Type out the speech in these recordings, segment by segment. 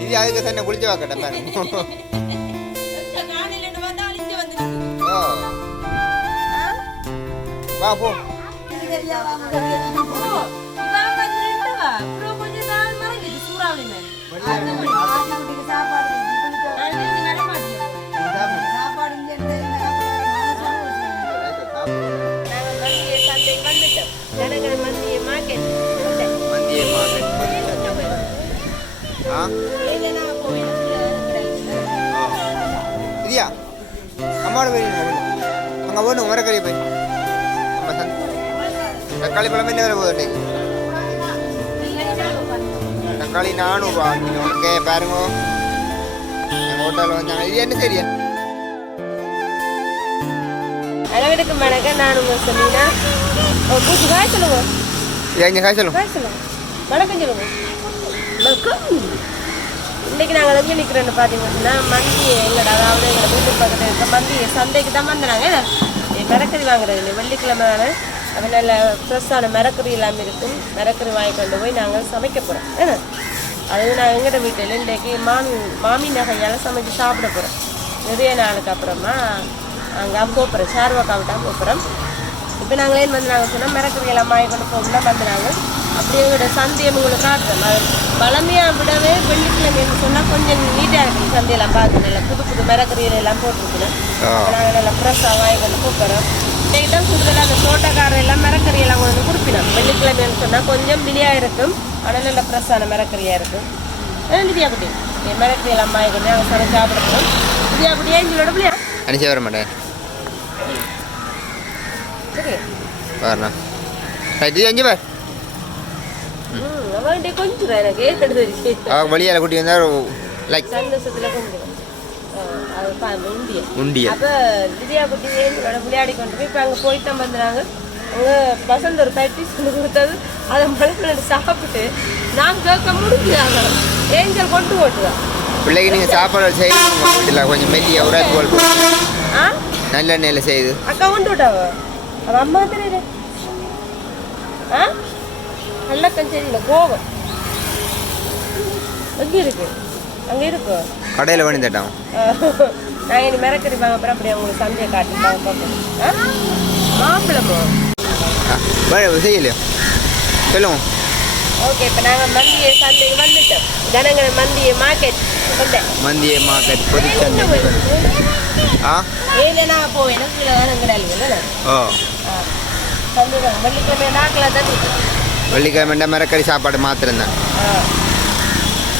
இது அதுக்கு தானே குளிச்சு வாக்கட்ட ஓ வா. போ. இதியா அம்மாவோட போய் அங்கே போகணும் மரக்கறி போய் அம்மா சந்த் தக்காளி பழம் என்ன வேலை போகுது தக்காளி கிலோ ஓகே பாருங்க. எங்கள் ஹோட்டலில் வந்தாங்க இது என்ன சரியா அளவெடுக்க மணக்க நானும் சொன்னீங்கன்னா பூச்சி காய் சொல்லுங்க. இது எங்கள் காய் சொல்லும் காய் வணக்கம் வணக்கம் இன்னைக்கு நாங்கள் எங்கே நிற்கிறோன்னு பார்த்தீங்கன்னா மந்தி எங்களோட அதாவது எங்களை வீட்டு பக்கத்தில் இருக்க மந்தி சந்தைக்கு தான் வந்தாங்க மரக்கறி வாங்குறது இல்லை வெள்ளிக்கிழமையான அது நல்ல ஃப்ரெஷ்ஷான மரக்கறி இல்லாமல் இருக்கும். மரக்கறி வாங்கி கொண்டு போய் நாங்கள் சமைக்க போகிறோம் அது நான் எங்கள்கிட்ட வீட்டில் இன்றைக்கு மாமி மாமி நகையால் சமைச்சு சாப்பிட போகிறோம் நிறைய நாளுக்கு அப்புறமா அங்கே போகிறோம் சார்வாக்காவிட்டா போகிறோம் இப்போ நாங்கள் வந்து நாங்கள் சொன்னால் மரக்கறி எல்லாம் வாங்கி கொண்டு போகலாம் வந்துடுறாங்க அப்படியே எங்களோட சந்தையை உங்களுக்கு காட்டுறோம் அது பழமையாக விடவே வெள்ளிக்கிழமைன்னு சொன்னால் கொஞ்சம் நீட்டாக இருக்கும். சந்தையெல்லாம் பார்த்து நல்லா புது புது மிரக்கறிகள் எல்லாம் போட்டிருக்கணும் ஆ. நாங்கள் நல்லா ஃப்ரெஷ்ஷாக வாங்கி கொண்டு போகிறோம் இன்னைக்கு தான் கூடுதலாக அந்த தோட்டக்காரர் எல்லாம் மிரக்கறி எல்லாம் கொண்டு வந்து கொடுப்பினோம். வெள்ளிக்கிழமைன்னு சொன்னால் கொஞ்சம் பிலியாக இருக்கும். ஆனால் நல்ல ஃப்ரெஷ்ஷான மிரக்கறியாக இருக்கும். நிதியா குட்டி. என் மிரக்கறி எல்லாம் வாங்கி கொண்டு நாங்கள் சமைச்சு சாப்பிடுறோம். நிதியா குட்டியா எங்களோட பிள்ளையா அனுப்பிச்சு வர மாட்டேன். சரி. வரணும் ரைட் இது அஞ்சு பேர் அவன்கிட்ட கொஞ்சம் எனக்கு எடுத்து அவள் வழியால் கூட்டி வந்தால் லைக் சந்தோஷத்துல கொஞ்சம் உண்டிய உண்டியல். அப்ப குட்டி எங்களோட விளையாடி கொண்டு போய் இப்போ அங்கே போயிட்டு தான் வந்தாங்க அங்கே பசங்க ஒரு சொல்லி கொடுத்தது. அதை மழை சாப்பிட்டு நான் கேட்க முடிஞ்சாங்க ஏஞ்சல் கொண்டு போட்டுதான் பிள்ளைக்கு நீங்கள் சாப்பாடு செய்யணும் இல்லை கொஞ்சம் மெல்லிய ஒரு ஆ? நல்ல நெல்லை செய்யுது அக்கா கொண்டு விட்டாவ அவ அம்மா தெரியல. ஆ? நல்ல கஞ்சேரியில் கோவம். எங்கே இருக்கு? அங்கே இருக்கு? கடையில் பண்ணி தட்டான் நான் இனி மிரக்கறி வாங்க அப்புறம் அப்படியே உங்களுக்கு சந்தையை காட்டி பார்ப்போம் வேணும் செய்யலையோ? சொல்லுவோம் ஓகே இப்போ நாங்கள் மந்தியை சந்தைக்கு வந்துட்டோம். ஜனங்கள் மந்தியை மார்க்கெட் மந்திய மார்க்கெட் பொதுச்சந்தை ஆ? ஏன்னா போவேன் கீழே வேணும் கிடையாது ஓ. சந்தை வெள்ளிக்கிழமை நாக்கில் தான் வெள்ளிக்கிழமை மிரக்கறி சாப்பாடு மாத்திரம் தான்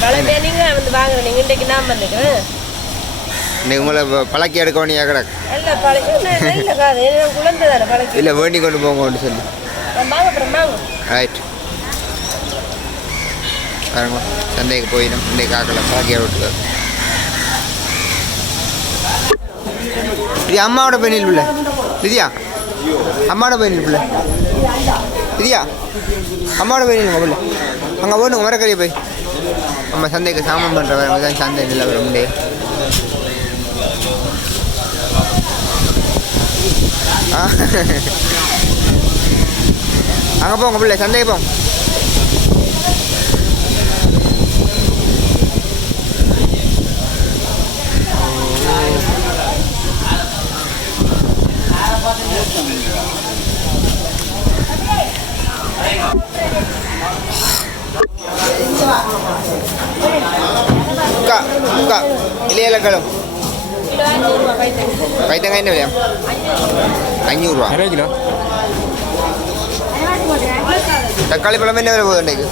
பழமையா நீங்கள் வந்து வாங்குறேன். நீங்கள் இன்றைக்கு நான் வந்துக்கிறேன் இன்னைக்கு உங்களை பழக்கி எடுக்க வேண்டிய கிடக்கு? இல்லை வேண்டி கொண்டு போங்கன்னு சொல்லி. ரைட் பாருங்க சந்தைக்கு போயிடும். இன்றைக்கு காக்கல பழக்கிய விட்டு இது அம்மாவோட பெண்ணில் பிள்ளை. திதியா அம்மாவோட பெண்ணில் பிள்ளை. திதியா அம்மாவோட பெண்ணில் பிள்ளை அங்கே போகணும் மரக்கறியை போய். நம்ம சந்தைக்கு சாமான் வர தான் சந்தை நிலவரம் வர முடியும் அங்கே போங்க பிள்ளை சந்தைக்கு போங்க Thank you. கிலோ அஞ்சூறுரூவா கைத்தறி கைத்தங்க என்ன விலையா அஞ்சூறுரூவா அரை கிலோ தக்காளி பழம் என்ன விலை போகுது இன்றைக்கு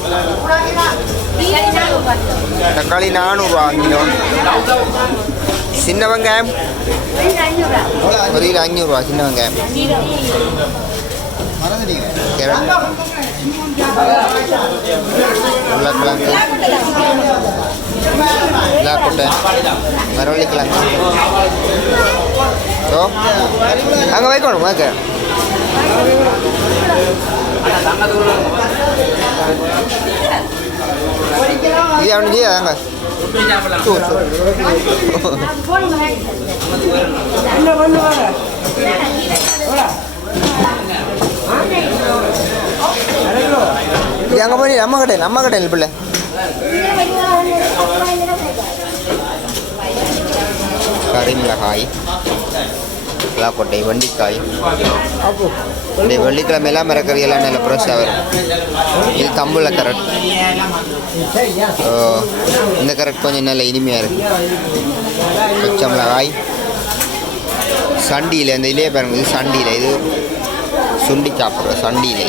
தக்காளி நானூறுரூவா கிலோ சின்ன வெங்காயம் ஒரு கிலோ அஞ்சூறுரூவா சின்ன வெங்காயம் உருளைக்கிழங்கு விழாக்கொட்டை மரவள்ளிக்கிழங்கு ஓ அங்கே வைக்கணும் வாங்க இது அவனு செய்யாதாங்க இது அங்கே போய் நம்ம கடையில் நம்ம கடையில் பிள்ளை. கறிமிளகாய் கொட்டை வண்டிக்காய். இந்த வெள்ளிக்கிழமை எல்லாம் மரக்கறி எல்லாம் நல்ல ஃப்ரெஷ்ஷாக வரும் இது தம்புள்ள கரட் ஓ, இந்த கரட் கொஞ்சம் நல்ல இனிமையாக இருக்குது பச்சை மிளகாய். சண்டியில் இந்த இலையை பாருங்கள் இது சண்டியில் இது சுண்டி சாப்பிட்ற சண்டியில்.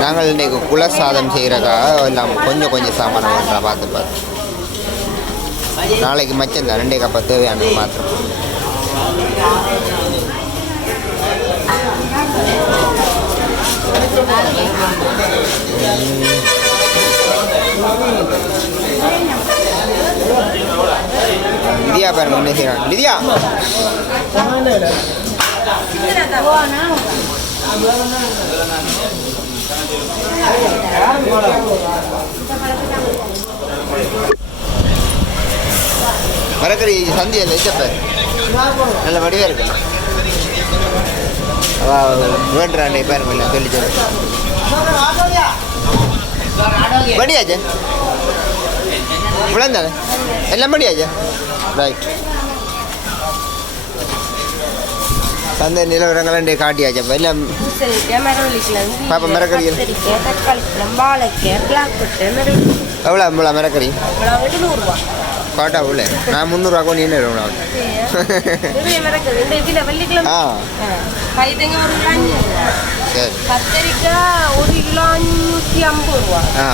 நாங்கள் இன்றைக்கு குலசாதம் செய்கிறக்காக எல்லாம் கொஞ்சம் கொஞ்சம் சாமான பண்ணுறோம் பார்த்து பார்த்து நாளைக்கு மச்சம் தான் ரெண்டே கப்பா தேவையானது மாத்திரம் நிதியா பாருங்க என்ன செய்யறான் லிதியா மரக்கறி சந்தி இல்லை இச்சப்ப நல்ல வடிவாக இருக்கு. வேண்டாண்டே வேண்டுறாண்டே பாருங்க சொல்லி சொல்லு. படியாச்சு? விளந்தானே எல்லாம் படியாச்சு? ரைட் சந்தை நிலவரங்கள் காட்டியாச்சு அப்போ மரவள்ளிக்கிழங்கு, பாப்பா, மரவள்ளி. எவ்வளோ இவ்வளோ மரக்கறி. காட்டா உள்ள நான் முந்நூறுவா கொண்டு மரக்கறி. வெள்ளிக்கிழமை ஆ. சரி கத்தரிக்காய் ஒரு கிலோ அஞ்சூற்றி ஐம்பது ரூபா ஆ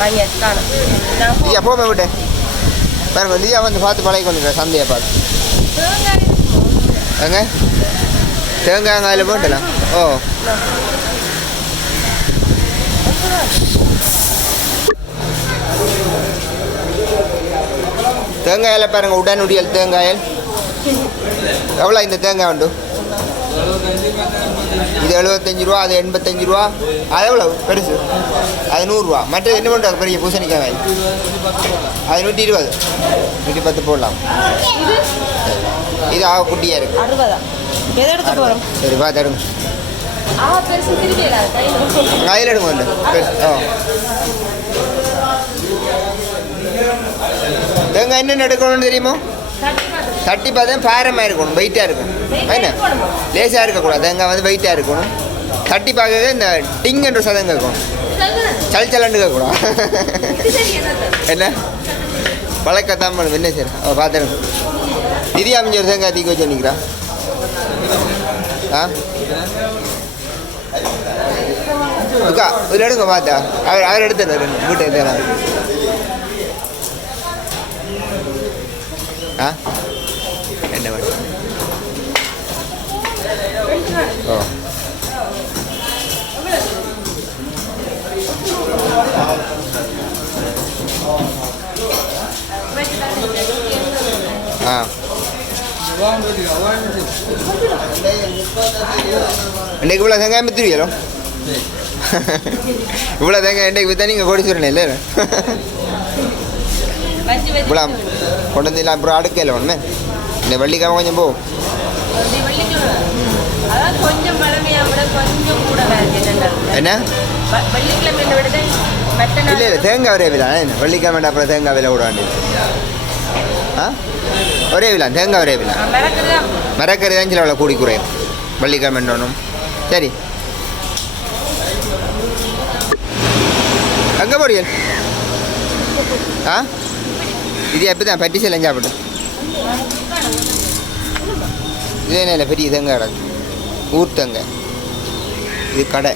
வாங்கியாச்சு காணும் நான் போ- ஐயா போமே விட்டு பாருங்க நீயா வந்து பார்த்து பழகி கொண்டு சந்தையை பார்த்து? எங்க தேங்காய் அதில் போட்டலாம் ஓ தேங்காயில் பாருங்க உடனுடியல் தேங்காயல் எவ்வளோ இந்த தேங்காய் உண்டு இது எழுபத்தஞ்சு ரூபா அது எண்பத்தஞ்சு ரூபா அது எவ்வளோ பெருசு அது நூறுரூவா மற்றது என்ன பண்ணுறாங்க பெரிய பூசணிக்காய் அது நூற்றி இருபது நூற்றி பத்து போடலாம் இது ஆக குட்டியாக இருக்கு. அறுபதா? எதை எடுத்துட்டு வரோம்? சரி பார்த்து எடுங்க. ஆ கையில் எடுங்க பெருசு ஓ தேங்காய் என்னென்ன எடுக்கணும்னு தெரியுமோ? தட்டி பார்த்தா பாரமாக இருக்கணும் வெயிட்டாக இருக்கும் என்ன? லேசாக இருக்கக்கூடாது தேங்காய் வந்து வெயிட்டாக இருக்கணும். தட்டி பார்க்கவே இந்த டிங் என்ற சதம் கேட்கணும் சல் சலண்டு கேட்கக்கூடாது. என்ன? பழக்கத்தான் பண்ணும் என்ன சரி பார்த்துருங்க நிதி அமைஞ்சர் தேங்காய் தீக்க வச்சு நிற்கிறா ஆ அக்கா இதில் எடுங்க பார்த்தா அவர் அவர் எடுத்துட்டு வீட்டை எடுத்துறாரு ஆ என்ன பண்ண ஓ ஆ இன்றைக்கு இவ்வளோ தேங்காய் வித்துருவீங்களோ இவ்வளோ தேங்காய் இன்றைக்கு வித்தா நீங்கள் கோடி சொல்லணும் இல்லை இவ்வளோ கொண்டு வந்து இல்லை அப்புறம் அடுக்கையில் ஒன்று இந்த வெள்ளிக்கிழமை கொஞ்சம் போ. என்ன? இல்லை இல்லை தேங்காய் விரைவில் விழா என்ன? வெள்ளிக்கிழமை அப்புறம் தேங்காய் விலை விட வேண்டியது. ஆ? ஒரே விழா தேங்காய் ஒரே விழா. மரக்கறி தான். சில கூடி குறையும். வெள்ளிக்கிழமை ஒன்றும் சரி. எங்கே போறீங்க ஆ? இது எப்போ தான் பட்டி செல்லம் சாப்பிட்டு இதே இல்லை? பெரிய தேங்காய் கிடக்கு ஊர் தேங்காய். இது கடை.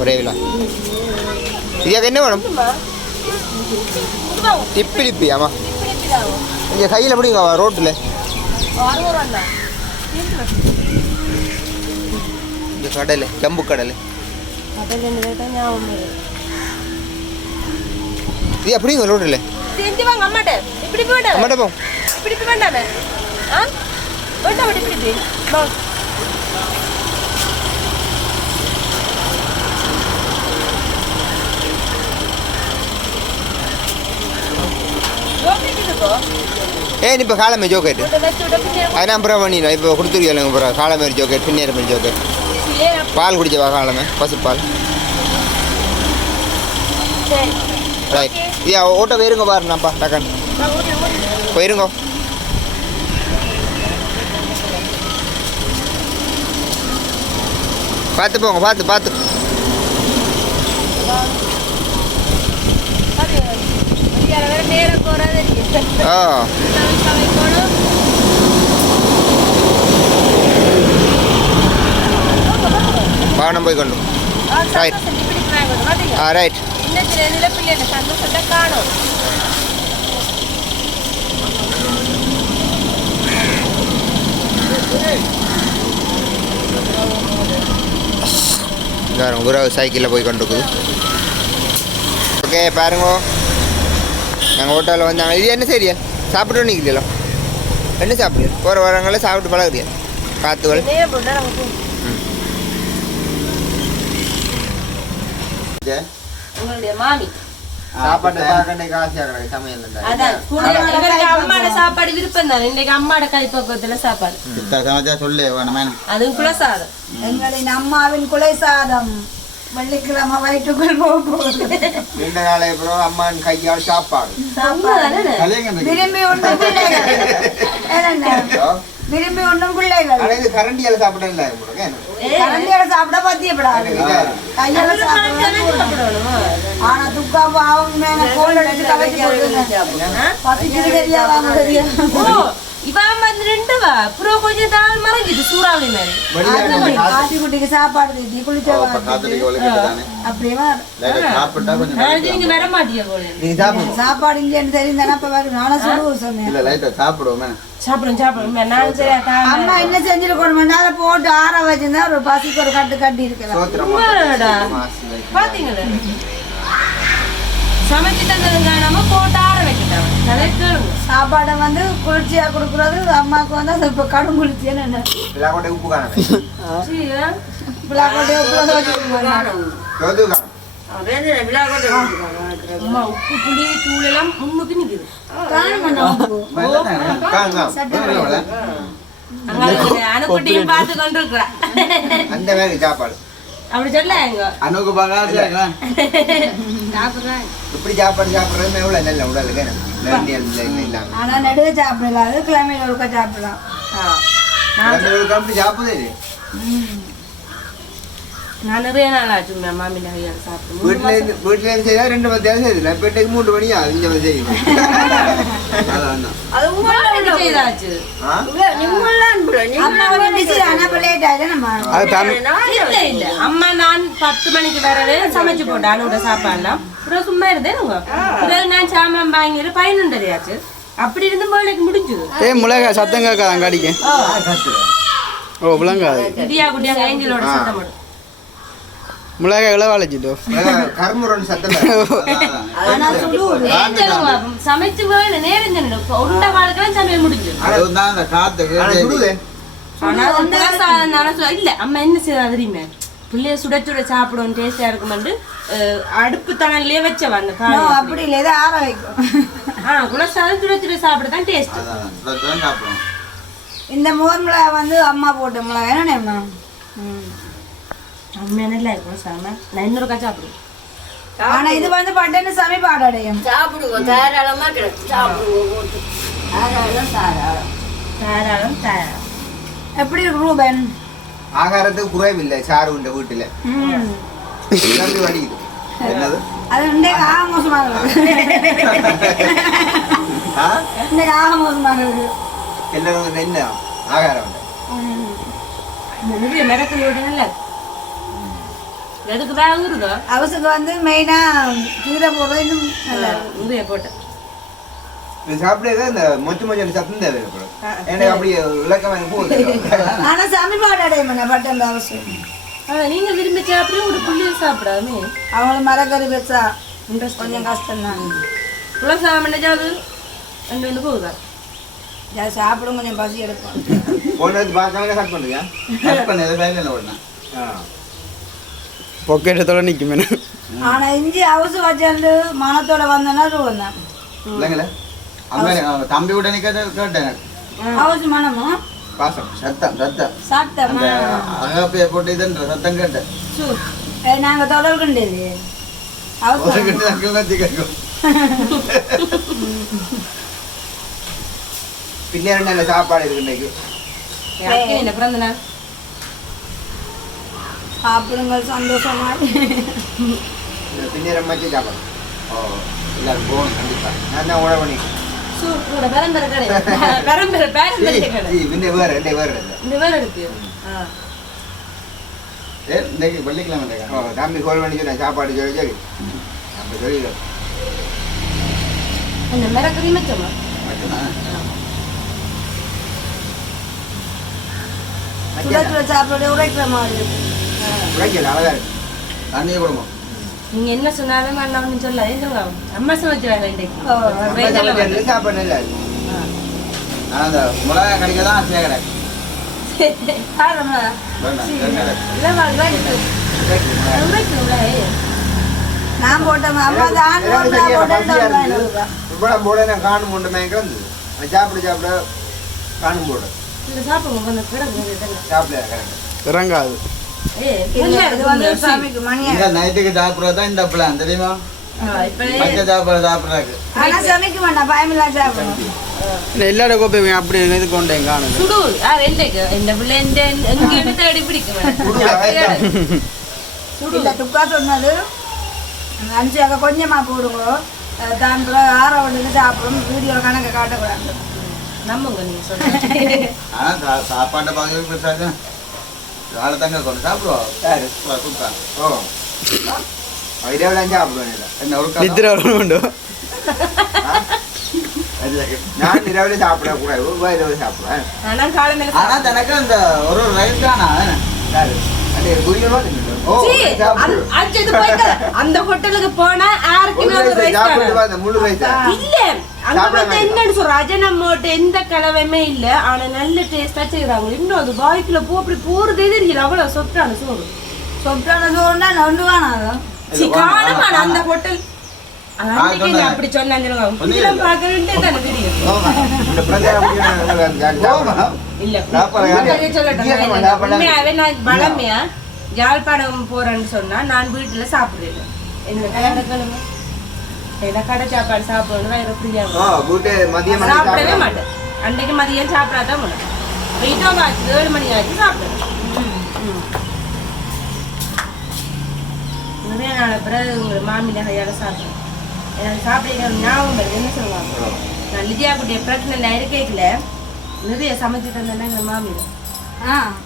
ஒரே விழா. இதுக்கு என்ன வேணும்? டிப்பிலிப்பி ஆமாம் இங்கே கையில் பிடிங்க ரோட்டில். இங்கே கடல் ஜம்பு கடல். இந்த இது அப்படிங்க ரோட்டில். செஞ்சு வாங்க அம்மாட்ட. இப்படி போய் வேண்டாம். அம்மாட்ட போ. இப்படி போய் வேண்டாமே. ஆ? வேண்டாம் இப்படி இப்படி வா ஜோக்கெட் இருக்கோ ஏன் இப்போ காலமே ஜோக்கெட்டு இதை அப்புறம் பண்ணிடலாம் இப்போ கொடுத்துருவீங்க அப்புறம் காலமாரி ஜோக்கெட் பின்னேற மாதிரி ஜோக்கெட் பால் குடிச்சவா காலமே பசுப்பால் ரைட் ஐயா ஓட்ட போயிருங்க பாருண்ணாப்பா டக்கன் போயிருங்கோ போயிருங்க. பார்த்து போங்க பார்த்து பார்த்து பாத்தீங்களா நேரம் போறாது ஆ வாகனம் போய் கொண்டு Right. ஆ ரைட் சந்தோஷத்தை காணும் பாருங்க குரு சைக்கிளில் போய் கொண்டு இருக்குது ஓகே பாருங்க நாங்கள் ஹோட்டலில் வந்தாங்க. இது என்ன சரியா? சாப்பிட்டு நிற்கிறீங்களோ என்ன சாப்பிடுங்க போகிற வரவங்கள சாப்பிட்டு பழகுறியா? நம்ம போ- உங்களுடைய மாமி. சாப்பாடு விருப்பம் தான்? இன்னைக்கு அம்மாட கைப்பக்குவத்துல சாப்பாடு. சொல்லு வேணாமே? அதுவும் குலசாதம். எங்களின் அம்மாவின் குலை சாதம் வெள்ளிக்கிழமை வயிற்றுக்குள் போக போகுது நீண்ட நாளை அப்புறம் அம்மான் கையால் சாப்பாடு? விரும்பி உண்ணும் பிள்ளைகள்? விரும்பி உண்ணும் பிள்ளைகள் இது கரண்டியால் சாப்பிட இல்லை கரண்டியால சாப்பிட பத்தியப்படாது கையால சாப்பிடணுமா? ஆனா துக்கா பாவம் கோல் அடிச்சு வாங்க தெரியா ஓ, இவ அம்மா இந்த ரெண்டு வா. அப்புறம் கொஞ்சம் தாள் மறைஞ்சிட்டு சூறாவளி மாதிரி. குட்டிக்கு சாப்பாடு தீட்டி குளிச்ச அப்படியே சாப்பிட்டா கொஞ்சம் நாளைக்கு நீங்க வர மாட்டீங்க போல. நீ சாப்பிடுங்க சாப்பாடு. இல்லைன்னு தெரிந்தானே அப்ப வரும் நானும் சொல்லுவோம் சொன்னேன். இல்ல லைட்டா சாப்பிடுவோமே. சரி, அம்மா என்ன செஞ்சிருக்கணும் அதை போட்டு ஆற வச்சிருந்தா ஒரு பசிக்கு ஒரு கட்டு கட்டி உண்மையாடா? பாத்தீங்களா? சமைச்சு காணாம போட்டு ஆற வைக்கிட்டாங்க. அதை கேளுங்க. சாப்பாடை வந்து குளிர்ச்சியா கொடுக்குறது அம்மாவுக்கு வந்து அது இப்ப கடும் குளிர்ச்சின்னு என்ன? கூட உப்பு காணாமே அம்மா, உப்பு, புளி, தூள் எல்லாம் முன்னுக்கு நிக்குது. காணுமண்ணா உப்பு. அணுக்குட்டியும் பார்த்து. அந்த மாதிரி சாப்பாடு. அப்படி சொல்ல எங்க? அனுக்கு பார்க்க இப்படி சாப்பாடு சாப்பிட்றது எவ்வளோ நல்ல உடலுக்கு ஆனா நடுவே சாப்பிடலாம். அது கிழமையில ஒருக்கா சாப்பிடலாம். சாப்பிடுதே. நான் நிறைய நாள் ஆச்சு உண்மையா மாமி நகையால் சாப்பிட்டு. மூணு வீட்டுல இருந்து வீட்டுல இருந்து செய்தா ரெண்டு மணி நேரம் செய்யுது இப்போ எட்டுக்கு மூன்று மணியா? இங்கே வந்து செய்யுது மாசம் என்ன செய்தாச்சு. ஆ? அம்மா நான் பத்து மணிக்கு வரவே சமைச்சு போட்டேன். அனுட சாப்பாடுலாம். அப்புறம் சும்மா இருந்தேன் பிறகு நான் சாமான் வாங்கிட்டு பதினொன்றரை ஆச்சு அப்படி இருந்து வேலைக்கு முடிஞ்சுது. ஏய் மிளகா சத்தம் கேட்காத அங்க அடிக்க. ஓ விளங்காது குட்டியா குட்டியா ஏஞ்சலோட சத்தம் போடும் மிளகா இளவாழைச்சிட்டோ கருமுரன் சத்தம் வேற. ஆனா சுடுவது. ஏஞ்சலுங்க சமைச்சு வேலை நேரம் சொன்னு உண்ட வாழ்க்கெல்லாம் சமையல் முடிஞ்சு. அதுதான் அந்த ஆனா வந்து சொல்ல இல்ல அம்மா என்ன செய்தா தெரியுமே? பிள்ளைய சுட சுட சாப்பிடும் டேஸ்டா இருக்குமெண்டு அடுப்பு தணல்லையே வச்சவ அந்த காலம் அப்படி இல்லை இதை ஆற வைக்கும். ஆ குலசாதம் சுட சுட சாப்பிட தான் டேஸ்ட் இந்த மோர் மிளகா வந்து அம்மா போட்ட மிளகா. என்ன நேம்னா? உண்மையான இல்லை குலசாதம் நான் இன்னொரு சாப்பிடுவேன் ஆனா இது வந்து பட்டன்னு சமைப்பாடு அடையும் சாப்பிடுவோம். தாராளமா கிடைக்கும். சாப்பிடுவோம். தாராளம் தாராளம். தாராளம் தாராளம். எப்படி ரூபன்? ஆகாரத்துக்கு குறைவில்லை சாரு உண்ட வீட்டுல. வடிக்குது என்னது? அது இன்றைக்கு ஆக மோசமாக இருக்கு. ஆ? இன்றைக்கு ஆக மோசமாக இருக்கு. எல்லாரும் என்ன ஆகாரம். நிறைய மிரக்கல் விடுங்கல்ல எதுக்கு தான் ஊறுதோ? அவசுக்கு வந்து மெயினா கீரை போடுறது இன்னும் நல்லா இருக்கு. நிறைய போட்டேன் இது சாப்பிடுறது இந்த மொச்ச மொச்ச சத்தம் தேவை எனக்கு அப்படி விளக்கமா எனக்கு போகுது. ஆனா சமைப்பாடு அடையும் பண்ண பட்டன் அவசியம் நீங்க விரும்பி சாப்பிடுற ஒரு புள்ளிய சாப்பிடாமே? அவங்களும் மரக்கறி வச்சா கொஞ்சம் கஷ்டம் தான் குலசாதம் என்னஜாவது அங்க வந்து போகுதா? சாப்பிடும் கொஞ்சம் பசி எடுக்கும். போனது பார்க்காம கட் கட் பண்ணது ஆனா இஞ்சி அவசு வச்சு மனத்தோட வந்தோன்னா ரூபம் தான் இல்லைங்களே அங்க தம்பி விட நிக்கிறத கேட்டேன் எனக்கு. அவசு மனமோ பாசம் சத்தம் சத்தம் அந்த சாப்பிட்டோமா அகப்பைய போட்டு இதுன்ற சத்தம் கேட்டேன் நாங்க தொடர்கின்றது ஒரு அவசரம் கிட்ட கிளத்தி கேட்கும் சாப்பாடு இருக்கு இன்னைக்கு யாருக்கு என்ன பிறந்த நாள் சாப்பிடுங்க சந்தோஷமா. பின்னேரம் வச்சு சாப்பாடு ஓ எல்லாரும் போகணும் கண்டிப்பா. நான் தான் உழவு பண்ணி சூ- கூட பரம்பரை கடை. பரம்பரை பேரம்பரை கடை. இன்னும் வேற ரெண்டே வேற. இல்லை இந்த வேலை இருக்கு ஆ. ஏ இன்னைக்கு வெள்ளிக்கிழமை ஓ? தம்பி கோல் பண்ணி சொன்னேன் சாப்பாடு சொல்லி சரி நம்ம சொல்லிடுறோம் அந்த மிரக்கறி மிச்சமா? மட்டும்தான் சுட சுட சாப்பிட உரைக்கிற மாதிரி இருக்கு. உழைக்கல அழகா இருக்கு. தண்ணியை கொடுங்க நீங்க என்ன சொன்னாலும் அண்ணா ஒன்றும் சொல்ல அம்மா? சமைச்சிருவாங்க இன்றைக்கு. சாப்பாடு நல்லா இருக்கு. நான் அந்த மிளகா கடிக்க தான் ஆசையாக கிடக்கு காரணமா வேண்டாம். தெரிஞ்சது. இல்ல. நான் போட்டேன் அம்மா தான் போட்டேன் போட நான் காணும் போட்டு மயங்கிறது சாப்பிட சாப்பிட காணும் போடு. சாப்பிடுங்க. சாப்பிட கரெக்ட் இறங்காது. இந்த நைட்டுக்கு சாப்பிட்றது தான் இந்த பிளான் தெரியுமா? ஆ, மற்ற சாப்பாடு சாப்பிட்றதுக்கு. ஆனா சமைக்க வேண்டாம் பயமில்லா சாப்பிடணும். எல்லாரோட கோப்பை அப்படி இது கொண்டே காணுது சுடு யார் எந்தக்கு இந்த பிள்ளை தேடி பிடிக்கும் துக்கா சொன்னது அஞ்சு அக்கா கொஞ்சமா போடுங்க. அஹ் தான் பிறகு ஆற ஒன்றுக்கு சாப்பிடும். வீடியோ கணக்கு காட்டக்கூடாது. நம்புங்க நீங்க சொல்லுங்க சாப்பாட்டை பார்க்கவே பெருசாக வேலை தங்க கொண்டு சாப்பிடுவோம் ஓ சாப்பிடுவேன் என்ன ஒரு நித்திர உண்டு நான் இரவுல சாப்பிடக்கூடாது ஒரு இரவு சாப்பிடுவேன் ஆனா காலமேல ஆனா எனக்கு அந்த ஒரு ஒரு ரைஸ் தானா யாரு அண்டே போயிட்டு, அந்த ஹோட்டலுக்கு போனா யாருக்குமே ஒரு ரைஸ் இல்ல. அங்க வந்து. என்னன்னு சொல்ற எந்த கலவையுமே இல்ல. ஆனா நல்ல டேஸ்டா செய்யறாங்க இன்னும் அது பாய்க்குள்ள போ அப்படி போறதே தெரியல. அவ்வளவு சொட்டான சோறு. சொப்டான சோறுனா நொண்டு வேணாம் சி, காணமான அந்த ஹோட்டல் அப்படி. ஒண்ணும் இதெல்லாம் இல்ல. தானே தெரியும். சொல்லட்டும். யாழ்ப்பாணம் போறேன்னு சொன்னா நான் வீட்டுல சாப்பிடுறேன் என்ன ஏன்னா கடை சாப்பாடு சாப்பிடணும் வேற ஃப்ரீயா ஓ கூட்டு மதியம் மணி சாப்பிடவே சாப்பிடுவேன் மாட்டேன். அன்றைக்கு மதியம் சாப்பிடாதான் முடியும் வெயிட்டோ ஆச்சு ஏழு மணி ஆச்சு சாப்பிடுவேன் நிறைய நாள் பிறகு உங்க மாமி நகையால சாப்பிடுவேன் எனக்கு சாப்பிட ஞாபகம் என்ன சொல்லுவாங்க? நான் லிதியா குட்டிய பிரெக்னென்ட் இருக்கேக்கல நிறைய சமைச்சு தந்தேன்னா எங்க மாமி ஆ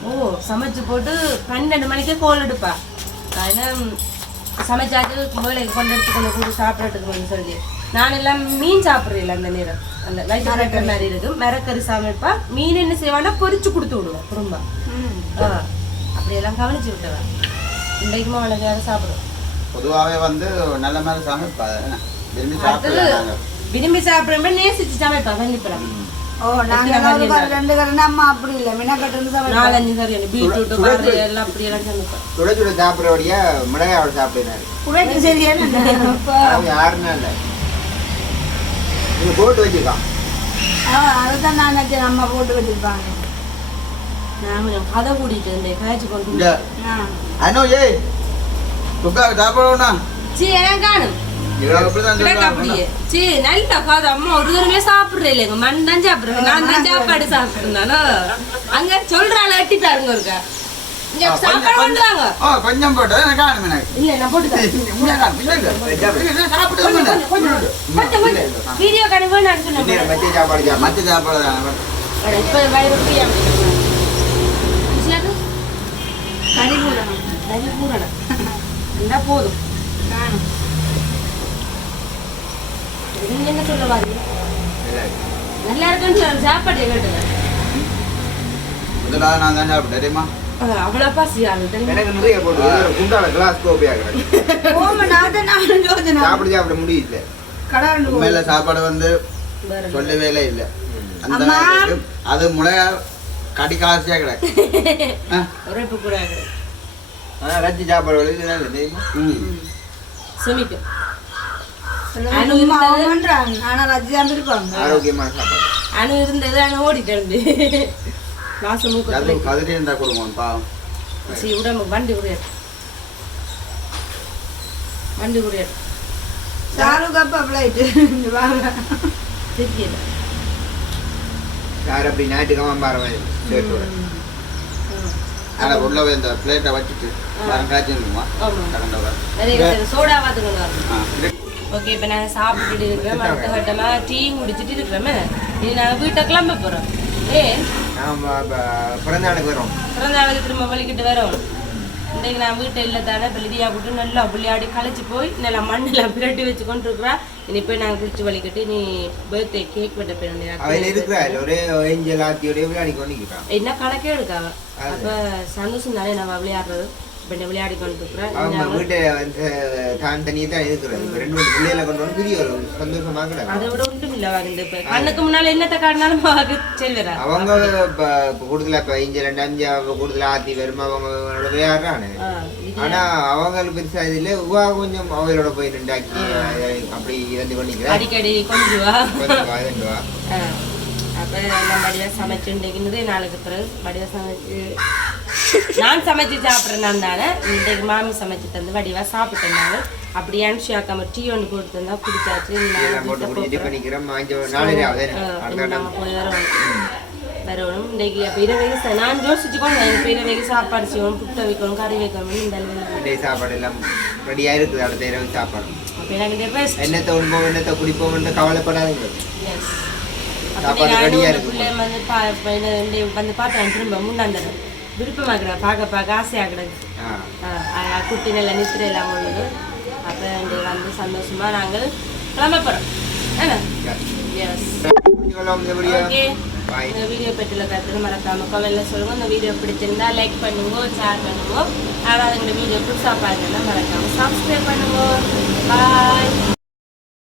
ஓ சமைச்சு போட்டு பன்னெண்டு மணிக்கே கோல் எடுப்பா. அதனால் சமைச்சாச்சு வேலைக்கு கொண்டு எடுத்து கொண்டு கொடுத்து சாப்பிட்றதுக்கு வந்து சொல்லி. நான் எல்லாம் மீன் சாப்பிட்றேன் அந்த நேரம். அந்த வயிற்று கட்டுற மாதிரி இருக்கும். மிரக்கறி சமைப்பா. மீன் என்ன செய்வான்னா பொரிச்சு கொடுத்து விடுவேன் திரும்ப ஆ அப்படியெல்லாம் கவனிச்சு விட்டுவேன் இன்றைக்குமா அவளுக்கு யாரும் சாப்பிடுவோம் பொதுவாகவே வந்து நல்ல மாதிரி சமைப்பா? விரும்பி சாப்பிடலாம் விரும்பி சாப்பிட்றப்ப நேசிச்சு சமைப்பா கண்டிப்பா. ஓ நாங்க ஒரு கரு ரெண்டு கரு அம்மா அப்படி இல்லை. மினக்கட்டு வந்து சமைப்போம். நாலஞ்சு சரி பீட்ரூட் பாரு எல்லாம் அப்படியெல்லாம் சமைப்பேன். சுட சுட சரியான அவங்க யாருன்னா இல்லை. போட்டு வச்சுக்கான் ஆ, அதுதான் நான் நினைச்சேன். அம்மா போட்டு வச்சிருப்பாங்க. நான் கொஞ்சம் கதை கூட்டிட்டு இருந்தேன் காய்ச்சி கொண்டு. அனோ ஏய் குக்காவுக்கு சாப்பிடணும்னா. சீ எனக்கு காணும். நல்ல காது அம்மா ஒரு தடவை சாப்பிடுறே இல்லைங்க மண் தான் சாப்பிடுறேன். நான் தான் சாப்பாடு சாப்பிடுறேன் அங்க சொல்றாள் இருக்கா கொண்டு வாங்க ஓ கொஞ்சம் போட்டு காணும் எனக்கு இல்ல நான் போட்டு சாப்பிட்டு. வீடியோ நான் சொன்னேன் சாப்பாடு சாப்பாடு தான் இப்ப வயிறு ஃப்ரீயா கறி பூரணம். இருந்தா போதும். நீங்க என்ன சொல்ல வாங்க நல்லா இருக்குன்னு சாப்பாடு கேட்டுங்க முதலாவது நான் தான் சாப்பிட்டேன் தெரியுமா? அவ்வளவு பசி ஆகுது தெரியுமா? எனக்கு நிறைய போட்டு குண்டால கிளாஸ் யோசனை சாப்பிட சாப்பிட முடியல. சாப்பாடு வந்து? சொல்லவே இல்லை அந்த அது முளையா கடி காசியா கிடக்கு. ரச்சி சாப்பாடு தெரியுமா? ம். செமிக்கும் அவன்றான். ஆனா ரஜிதான் இருப்பாங்க ஆரோக்கியமான சாப்பாடு அனு இருந்தது அனு ஓடிட்டு வாசம் அது மூக்கத்துல கதிரி இருந்தா கொடுங்க பாவம் சரி உடம்பு வண்டி உடையாது வண்டி உடையாது ஷாருக் அப்பா பிளைட்டு வாங்க. தெரியல. யார் அப்படி ஞாயிற்றுக்கிழமை பாரு மாதிரி சேர்த்து ஆனா உள்ள போய் இந்த பிளேட்டை வச்சுட்டு நிறைய சோடா பார்த்துக்கணும் ஆ ஓகே இப்போ நாங்கள் சாப்பிட்டுட்டு இருக்கிறோம் அடுத்த கட்டமாக டீ குடிச்சிட்டு இருக்கிறோமே இனி நாங்கள் வீட்டை கிளம்ப போகிறோம் ஏ நாம் பிறந்த நாளுக்கு வரோம் பிறந்த நாளுக்கு திரும்ப வலிக்கிட்டு வரோம். இன்றைக்கு நான் வீட்டை இல்லை தானே லிதியா போட்டு நல்லா விளையாடி களைச்சி போய் நல்லா மண்ணில் பிரட்டி வச்சு கொண்டு இருக்கிறா இனி போய் நாங்கள் குளிச்சு வலிக்கிட்டு நீ பர்த்டே கேக் வெட்ட போய் என்ன கணக்கே எடுக்காவ? அப்போ சந்தோஷம் தானே நம்ம விளையாடுறது? இப்போ விளையாடி கொண்டு இருக்கிறேன் அவங்க வீட்டை வந்து தான் தனியே தான் இருக்கிறது. ரெண்டு மூணு பிள்ளைகளை கொண்டு வந்து பிரிய ஒரு சந்தோஷமா கிடக்கு அதை விட ஒன்றும் இல்லை வாங்க இப்போ கண்ணுக்கு முன்னால் என்னத்தை காட்டினாலும் வாங்க சரி வரா அவங்க இப்போ கூடுதலா இப்போ இங்க ரெண்டு அஞ்சு அவங்க கூடுதலா ஆத்தி வருமா அவங்க விளையாடுறானு. ஆ, இது ஆனா அவங்களுக்கு பெருசா இது இல்லை. உவா கொஞ்சம் அவங்களோட போய் நின்றாக்கி அப்படி இருந்து பண்ணிக்கிறேன் அடிக்கடி கொண்டு வா. கொஞ்சம் வா. அப்ப எல்லாம் மடிவா சமைச்சு இன்றைக்கு நாளுக்கு பிறகு மடிவா சமைச்சு நான் சமைச்சு சாப்பிட்றேன் நான் தானே இன்றைக்கு மாமி சமைச்சு தந்து வடிவா சாப்பிட்டேன் அப்படி அனுஷியாக்காம டீ ஒன்று போட்டு தந்தா குடிச்சாச்சு. நாங்கள் போய் வரணும். வரணும். இன்றைக்கு அப்போ நான் யோசிச்சுக்கோங்க இப்போ சாப்பாடு செய்யணும் புட்டை வைக்கணும் கறி வைக்கணும் இந்த சாப்பாடு எல்லாம் இருக்குது அடுத்த இரவு சாப்பாடு. அப்போ எனக்கு என்னத்தை உண்போம் என்னத்தை குடிப்போம்னு கவலைப்படாதீங்க. Ready-ஆ இருக்கு பிள்ளை வந்து பா வந்து பார்த்தேன் திரும்ப முன்னாந்தது விருப்பமாக்குறா பார்க்க பார்க்க ஆசையாக கிடக்கு. ஆ. குட்டி நல்ல நித்திரை எல்லாம் உள்ளது அப்போ வந்து சந்தோஷமா நாங்கள் கிளம்ப போகிறோம் எஸ் ஓகே இந்த வீடியோ பற்றில கருத்து மறக்காம கமெண்ட்ல சொல்லுங்க. இந்த வீடியோ பிடிச்சிருந்தா லைக் பண்ணுங்க ஷேர் பண்ணுங்க. யாராவது இந்த வீடியோ புதுசாக பாருங்கன்னா மறக்காம சப்ஸ்கிரைப் பண்ணுங்க. பாய்